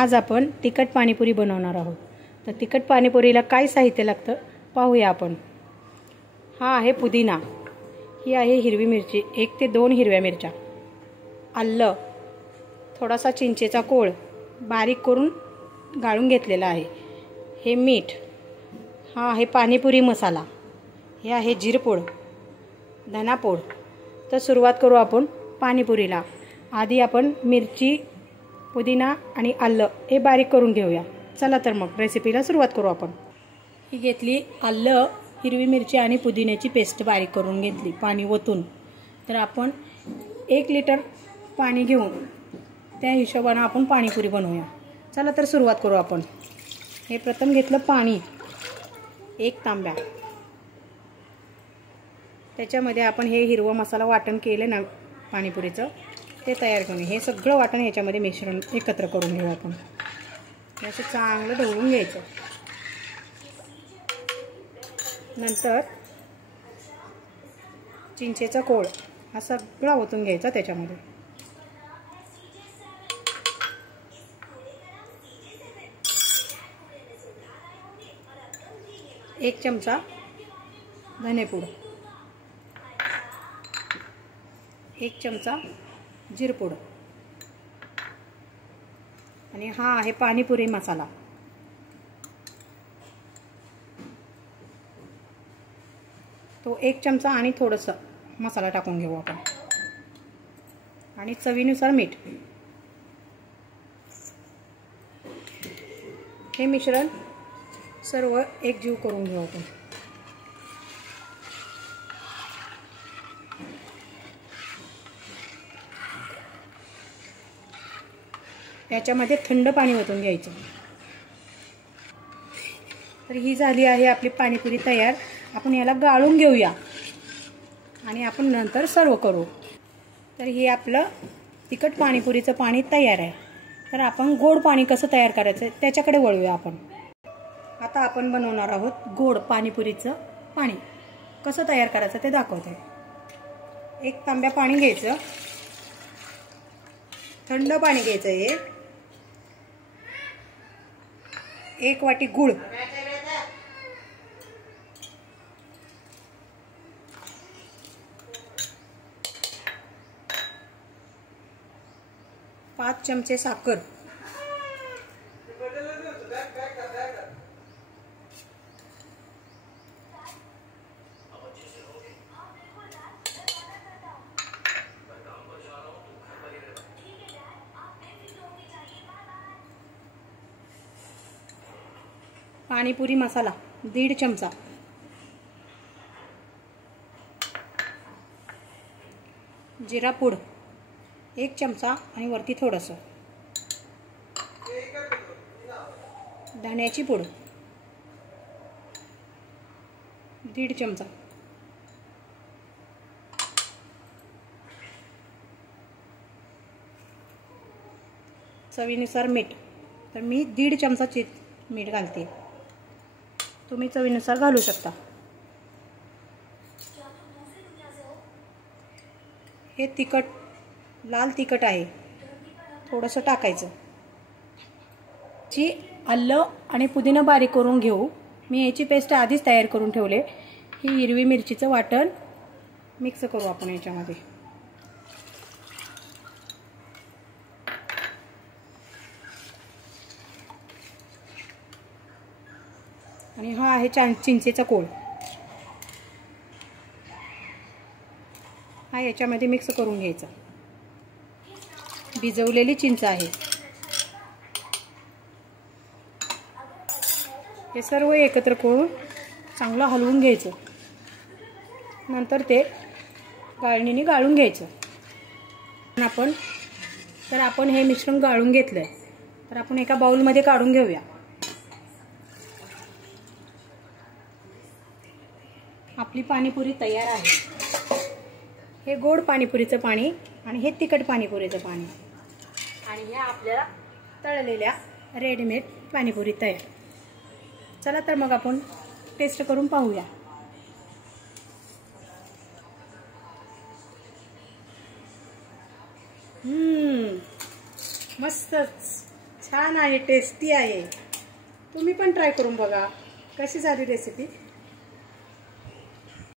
आज आपण तिखट पाणीपुरी बनवणार आहोत। तर तिखट पाणीपुरीला काय साहित्य लागतं पाहूया आपण। हा आहे पुदिना, ही आहे हिरवी मिरची 1 ते 2 हिरव्या मिरच्या, आलं, थोडासा चिंचेचा कोळ बारीक करून गाळून घेतलेला आहे, हे मीठ, हा आहे पाणीपुरी मसाला, हे आहे जिरपूड, धनापूड। तर सुरुवात करू आपण पाणीपुरीला। आधी आपण मिरची, पुदिना आणि आलं हे बारीक करून घेऊया। चला तर मग रेसिपीला सुरुवात करू आपण। ही घेतली आलं, हिरवी मिरची आणि पुदिन्याची पेस्ट बारीक करून घेतली पाणी ओतून। तर आपण 1 लिटर पाणी घेऊन त्या हिशोबाने आपण पाणीपुरी बनवूया। चला तर सुरुवात करू आपण। हे प्रथम घेतलं पाणी 1 तांब्या, त्याच्यामध्ये आपण हे हिरवा मसाला वाटण केलं ना पाणीपुरीचं ते तयार करून, हे सगळं वाटण याच्यामध्ये मिश्रण एकत्र करून घेऊ आपण। असं चांगलं ढवळून घ्यायचं। नंतर चिंचेचा कोळ हा सगळा ओतून घ्यायचा त्याच्यामध्ये। एक चमचा धनेपूड, 1 चमचा जिरपूड आणि हा आहे पाणीपुरी मसाला। तो 1 चमचा आणि थोडंसं मसाला टाकून घेऊ आपण आणि चवीनुसार मीठ। हे मिश्रण सर्व एकजीव करून घेऊ आपण। याच्यामध्ये थंड पाणी ओतून घ्यायचं। तर ही झाली आहे आपली पाणीपुरी तयार। आपण याला गाळून घेऊया आणि आपण नंतर सर्व करू। तर हे आपलं तिखट पाणीपुरीचं पाणी तयार आहे। तर आपण गोड पाणी कसं तयार करायचं त्याच्याकडे वळूया आपण। आता आपण बनवणार आहोत गोड पाणीपुरीचं पाणी। कसं तयार करायचं ते दाखवते। 1 तांब्या पाणी घ्यायचं, थंड पाणी घ्यायचं आहे, 1 वाटी गूळ, 5 चमचे साखर, पाणीपुरी मसाला 1.5 चमचा, जिरा पूड 1 चमचा आणि वरती थोडंसं, धण्याची पूड 1.5 चमचा, चवीनुसार मीठ। तर मी 1.5 चमचा मीठ घालते, तुम्ही चवीनुसार घालू शकता। हे तिखट लाल तिखट आहे, थोडंसं टाकायचं। जी आलं आणि पुदिना बारीक करून घेऊ, मी याची पेस्ट आधीच तयार करून ठेवले। ही हिरवी मिरचीचं वाटण मिक्स करू आपण याच्यामध्ये। आणि हा आहे चिंचेचा कोळ, हा याच्यामध्ये मिक्स करून घ्यायचा। भिजवलेली चिंच आहे, हे सर्व एकत्र करून चांगलं हलवून घ्यायचं। नंतर ते गाळणीने गाळून घ्यायचं। आपण हे मिश्रण गाळून घेतलंय, तर आपण एका बाउलमध्ये काढून घेऊया। आपली पाणीपुरी तयार आहे। हे गोड पाणीपुरीचं पाणी आणि हे तिखट पाणीपुरीचं पाणी आणि ह्या आपल्या तळलेल्या रेडीमेड पाणीपुरी तयार। चला तर मग आपण टेस्ट करून पाहूया। मस्तच छान आहे, टेस्टी आहे. तुम्ही पण ट्राय करून बघा कशी झाली रेसिपी.